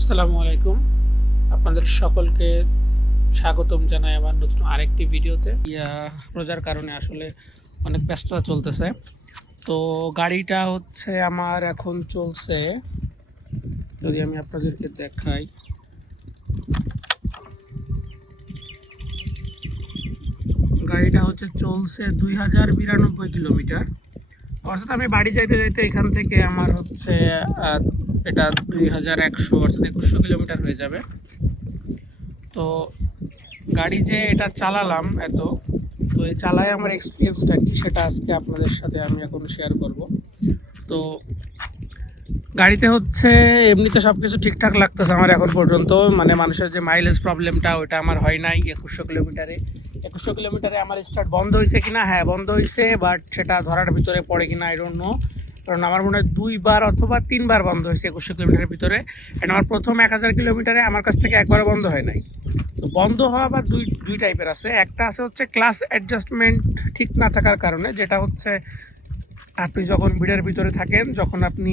আসসালামু আলাইকুম। আপনাদের সকলকে স্বাগতম জানাই আমার নতুন আরেকটি ভিডিওতে। রোজার কারণে আসলে অনেক ব্যস্ততা চলতেছে। তো গাড়িটা হচ্ছে আমার এখন চলছে, যদি আমি আপনাদেরকে দেখাই, গাড়িটা হচ্ছে চলছে 2092 কিলোমিটার। অর্থাৎ আমি বাড়ি যাইতে যাইতে এখান থেকে আমার হচ্ছে এটা 2100 অর্থাৎ 2100 কিলোমিটার হয়ে যাবে। তো গাড়ি যে এটা চালালাম তো এই চালায় আমার এক্সপিরিয়েন্সটা কি সেটা আজকে আপনাদের সাথে আমি এখন শেয়ার করব। তো গাড়িতে হচ্ছে এমনিতে সব কিছু ঠিকঠাক লাগতেছে আমার এখন পর্যন্ত, মানে মানুষের যে মাইলেজ প্রবলেমটা ওইটা আমার হয় নাই। 2100 কিলোমিটারে আমার স্টার্ট বন্ধ হয়েছে কিনা, হ্যাঁ বন্ধ হয়েছে, বাট সেটা ধরার ভিতরে পড়ে কিনা আই ডোন্ট নো। কারণ আমার মনে হয় 2বার অথবা 3বার বন্ধ হয়েছে 2100 কিলোমিটারের ভিতরে। অ্যান্ড আমার প্রথম 1000 কিলোমিটারে আমার কাছ থেকে একবারও বন্ধ হয় নাই। তো বন্ধ হওয়া বা দুই দুই টাইপের আছে। একটা আছে হচ্ছে ক্লাস অ্যাডজাস্টমেন্ট ঠিক না থাকার কারণে, যেটা হচ্ছে আপনি যখন ভিড়ের ভিতরে থাকেন, যখন আপনি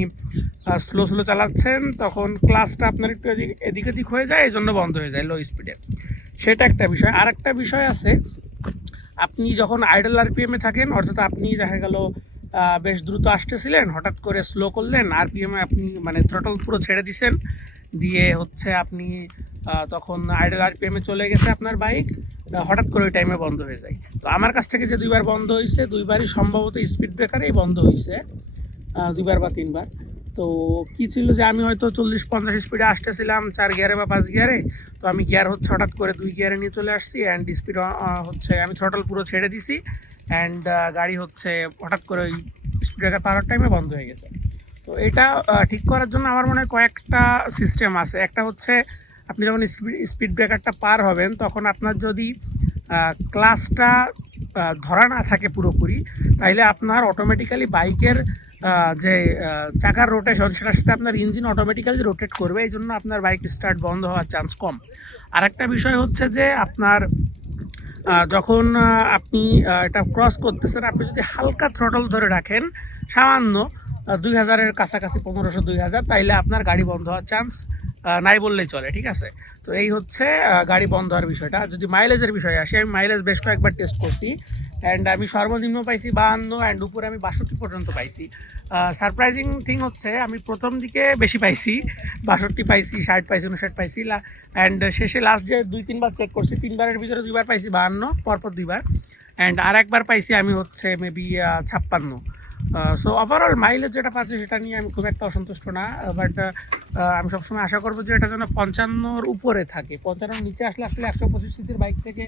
স্লো স্লো চালাচ্ছেন, তখন ক্লাসটা আপনার একটু এদিক এদিক হয়ে যায়, এই জন্য বন্ধ হয়ে যায় লো স্পিডে। সেটা একটা বিষয়। আর একটা বিষয় আছে, আপনি যখন আইডল আরপিএমে থাকেন, অর্থাৎ আপনি দেখা গেল বেশ দ্রুত আসতেছিলেন, হঠাৎ করে স্লো করলেন, আরপিএমে আপনি মানে থ্রটল পুরো ছেড়ে দিছেন, দিয়ে হচ্ছে আপনি তখন আইডল আরপিএমে চলে গেছে আপনার বাইক, হঠাৎ করে ওই টাইমে বন্ধ হয়ে যায়। তো আমার কাছ থেকে যে 2বার বন্ধ হয়েছে, 2বারই সম্ভবত স্পিড ব্রেকারেই বন্ধ হয়েছে, 2বার বা 3বার। তো কি ছিল যে আমি হয়তো 40-50 স্পিডে আসতেছিলাম 4 গিয়ারে বা 5 গিয়ারে। তো আমি গিয়ার হচ্ছে হঠাৎ করে 2 গিয়ারে নিয়ে চলে আসছি, অ্যান্ড স্পিড হচ্ছে আমি থ্রটল পুরো ছেড়ে দিছি, অ্যান্ড গাড়ি হচ্ছে হঠাৎ করে ওই স্পিড ব্রেকার পাওয়ার টাইমে বন্ধ হয়ে গেছে। তো এটা ঠিক করার জন্য আমার মনে হয় কয়েকটা সিস্টেম আছে। একটা হচ্ছে, আপনি যখন স্পিড ব্রেকারটা পার হবেন, তখন আপনার যদি ক্লাসটা ধরা না থাকে পুরোপুরি, তাইলে আপনার অটোমেটিক্যালি বাইকের যে চাকার রোটেশন, সেটার সাথে আপনার ইঞ্জিন অটোমেটিক্যালি রোটেট করবে, এই জন্য আপনার বাইক স্টার্ট বন্ধ হওয়ার চান্স কম। আরেকটা বিষয় হচ্ছে যে আপনার যখন আপনি এটা ক্রস করতেছেন, আপনি যদি হালকা থ্রটল ধরে রাখেন, সামান্য 2000-এর কাছাকাছি, 1500-2000, তাইলে আপনার গাড়ি বন্ধ হওয়ার চান্স নাই বললেই চলে, ঠিক আছে। তো এই হচ্ছে গাড়ি বন্ধ হওয়ার বিষয়টা। যদি মাইলেজের বিষয়ে আসি, আমি মাইলেজ বেশ কয়েকবার টেস্ট করছি, অ্যান্ড আমি সর্বনিম্ন পাইছি 52, অ্যান্ড উপরে আমি 62 পর্যন্ত পাইছি। সারপ্রাইজিং থিং হচ্ছে, আমি প্রথম দিকে বেশি পাইছি, 62 পাইছি, 60 পাইছি, 59 পাইছি, অ্যান্ড শেষে লাস্ট যে 2-3বার চেক করছি, 3বারের ভিতরে 2বার পাইছি 52, পরপর 2বার, অ্যান্ড আর একবার পাইছি আমি হচ্ছে মেবি 56। সো ওভারঅল মাইলেজ যেটা পাচ্ছি সেটা নিয়ে আমি খুব একটা অসন্তুষ্ট না, বাট আমি সবসময় আশা করবো যে এটা যেন 55-র উপরে থাকে। 55-র নিচে আসলে 125 সিসির বাইক থেকে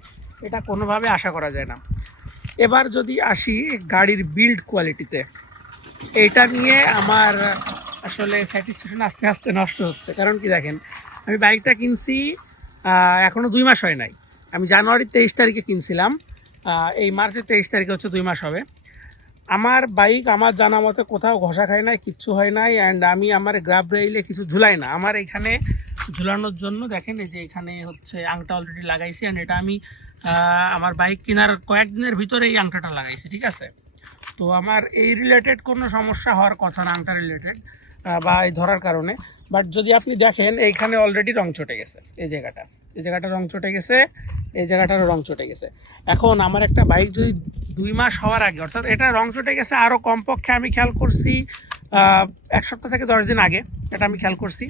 এটা কোনোভাবে আশা করা যায় না। এবার যদি আসি গাড়ির বিল্ড কোয়ালিটিতে, এইটা নিয়ে আমার আসলে স্যাটিসফ্যাকশন আস্তে আস্তে নষ্ট হচ্ছে। কারণ কি, দেখেন, আমি বাইকটা কিনছি এখনও 2 মাস হয় নাই। আমি জানুয়ারির 23 তারিখে কিনছিলাম, এই মার্চের 23 তারিখে হচ্ছে 2 মাস হবে। আমার বাইক আমার জানা মতে কোথাও ঘষা খায় নাই, কিচ্ছু হয় নাই, অ্যান্ড আমি আমার গ্রাব রেইলে কিছু ঝুলাই না। আমার এখানে ঝুলানোর জন্য দেখেন, এই যে এখানে হচ্ছে আংটা অলরেডি লাগাইছি, অ্যান্ড এটা আমি আমার বাইক কেনার কয়েকদিনের ভিতরে এই আংটাটা লাগাইছি, ঠিক আছে। তো আমার এই রিলেটেড কোনো সমস্যা হওয়ার কথা না, আংটা রিলেটেড বা এই ধরার কারণে। বাট যদি আপনি দেখেন, এইখানে অলরেডি রং চটে গেছে, এই জায়গাটা রং চটে গেছে, এই জায়গাটারও রং চটে গেছে। এখন আমার একটা বাইক যদি 2 মাস হওয়ার আগে, অর্থাৎ এটা রং চটে গেছে আরও কমপক্ষে আমি খেয়াল করছি 1 সপ্তাহ থেকে 10 দিন আগে, এটা আমি খেয়াল করছি।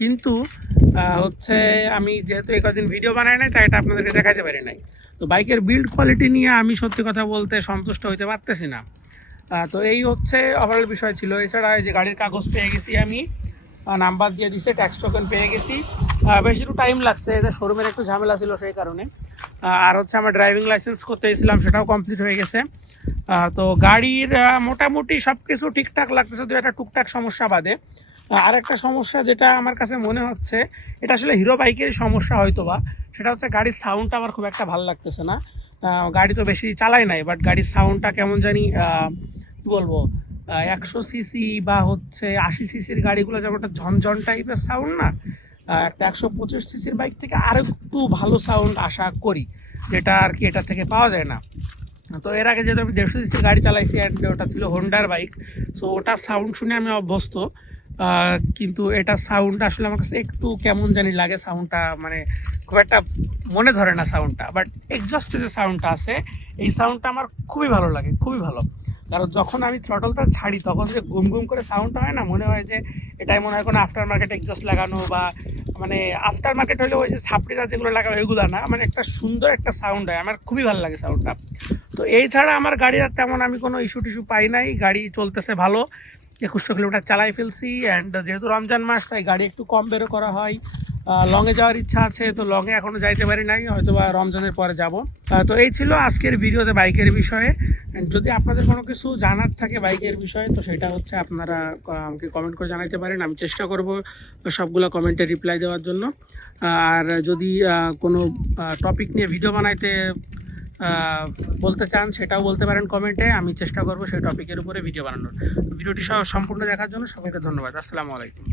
কিন্তু হচ্ছে আমি যেহেতু এই কদিন ভিডিও বানাই নাই, তাই এটা আপনাদেরকে দেখাতে পারি নাই। তো বাইকের বিল্ড কোয়ালিটি নিয়ে আমি সত্যি কথা বলতে সন্তুষ্ট হইতে পারতেছি না। তো এই হচ্ছে ওভারঅল বিষয় ছিল। এছাড়া এই যে গাড়ির কাগজ পেয়ে গেছি আমি, নাম্বার দিয়ে দিছে, ট্যাক্স টোকেন পেয়ে গেছি। বেশ একটু টাইম লাগছে, এটা শোরুমের একটু ঝামেলা ছিল সেই কারণে। আর হচ্ছে আমার ড্রাইভিং লাইসেন্স করতে এসেছিলাম, সেটাও কমপ্লিট হয়ে গেছে। তো গাড়ির মোটামুটি সব কিছু ঠিকঠাক লাগতেছে, দু একটা টুকটাক সমস্যা বাদে। আর একটা সমস্যা যেটা আমার কাছে মনে হচ্ছে, এটা আসলে হিরো বাইকের সমস্যা হয়তো বা, সেটা হচ্ছে গাড়ির সাউন্ডটা আমার খুব একটা ভালো লাগতেছে না। গাড়ি তো বেশি চালাই নাই, বাট গাড়ির সাউন্ডটা কেমন জানি, কী বলবো, 100 সিসি বা হচ্ছে 80 সিসির গাড়িগুলো যেমন একটা ঝনঝন টাইপের সাউন্ড না, একটা 125 সিসির বাইক থেকে আরও একটু ভালো সাউন্ড আশা করি, যেটা আর কি এটা থেকে পাওয়া যায় না। তো এর আগে যেহেতু আমি 150 সিসির গাড়ি চালাইছি, অ্যান্ড ওটা ছিল হোন্ডার বাইক, সো ওটার সাউন্ড শুনে আমি অভ্যস্ত। কিন্তু এটা সাউন্ড আসলে আমার কাছে একটু কেমন জানি লাগে, সাউন্ডটা মানে খুব একটা মনে ধরে না সাউন্ডটা। বাট এক্সজস্টের যে সাউন্ডটা আছে এই সাউন্ডটা আমার খুবই ভালো লাগে, খুবই ভালো। কারণ যখন আমি থ্রটলটা ছাড়ি তখন যে গুম গুম করে সাউন্ডটা হয় না, মনে হয় যে এটাই মনে হয় কোনো আফটার মার্কেট এক্সজস্ট লাগানো, বা মানে আফটার মার্কেট হলে ওই যে ছাপড়িরা যেগুলো লাগানো ওইগুলো না, মানে একটা সুন্দর একটা সাউন্ড হয়, আমার খুবই ভালো লাগে সাউন্ডটা। তো এই ছাড়া আমার গাড়ির আর তেমন আমি কোনো ইস্যু টিস্যু পাই নাই, গাড়ি চলতেছে ভালো। 2100 কিলোমিটার চালাই ফেলছি। অ্যান্ড যেহেতু রমজান মাস তাই গাড়ি একটু কম বেরো করা হয়। লংয়ে যাওয়ার ইচ্ছা আছে, তো লংয়ে এখনও যাইতে পারি নাই, হয়তো বা রমজানের পরে যাব। তো এই ছিল আজকের ভিডিওতে বাইকের বিষয়ে। And যদি আপনাদের কোনো কিছু জানার থাকে বাইকের বিষয়ে তো সেটা হচ্ছে আপনারা আমাকে কমেন্ট করে জানাতে পারেন, আমি চেষ্টা করব সবগুলো কমেন্টে রিপ্লাই দেওয়ার জন্য। আর যদি কোনো টপিক নিয়ে ভিডিও বানাইতে বলতে চান সেটাও বলতে পারেন কমেন্টে, আমি চেষ্টা করব সেই টপিকের উপরে ভিডিও বানানোর। ভিডিওটি সম্পূর্ণ দেখার জন্য সবাইকে ধন্যবাদ। আসসালামু আলাইকুম।